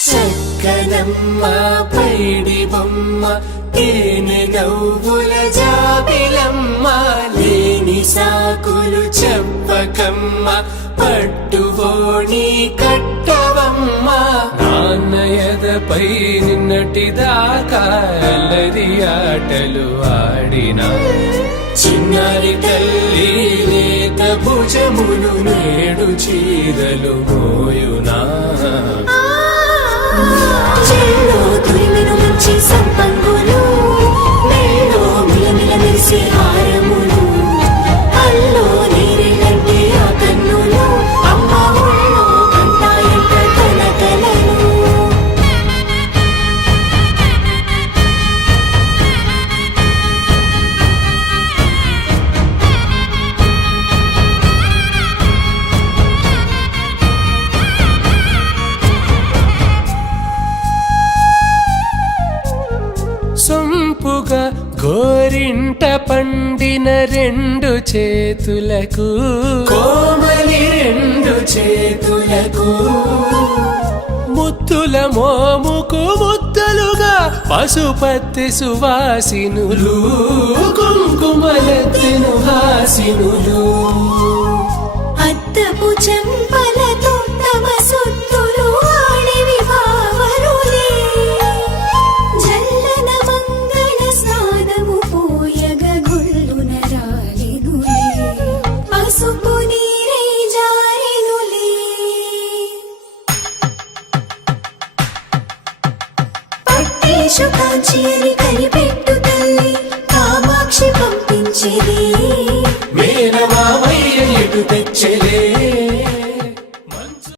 చక్కనమ్మ పైడి బొమ్మ తేనె నవ్వుల జాబిలమ్మ లేని సాకులు చెప్పకమ్మ పట్టువోణి కట్టవమ్మ నాన్నయదపై నిన్నటిదాకా అల్లరి ఆటలు ఆడినా చిన్నారి తల్లి లేత భుజములు నేడు చీరలు మోయునా చెల్లో తురిమెను మంచి సంపంగులు మెల్లో మిలమిల మెరిసే హారములు అల్లో నీరెళ్ళంటే ఆ కన్నులు అమ్మ ఒళ్ళో కంటాయంట తన కలలు సొంపుగా గోరింట పండిన రెండు చేతులకు కోమలి రెండు చేతులకు ముత్తుల మోముకు ముద్దలుగా పశుపతి సువాసినులు కుంకుమలెత్తిను హాసినులు అద్దపు చెంపలతో తమ సొత్తులు ఆడివి భావరులే జల్లన మంగళ స్నానము పోయగ గొల్లున రాలినులే పసుపు నీరై జారినులే పట్టేశు కాంచి అని కనిపెట్టు తల్లి కామాక్షి పంపించేది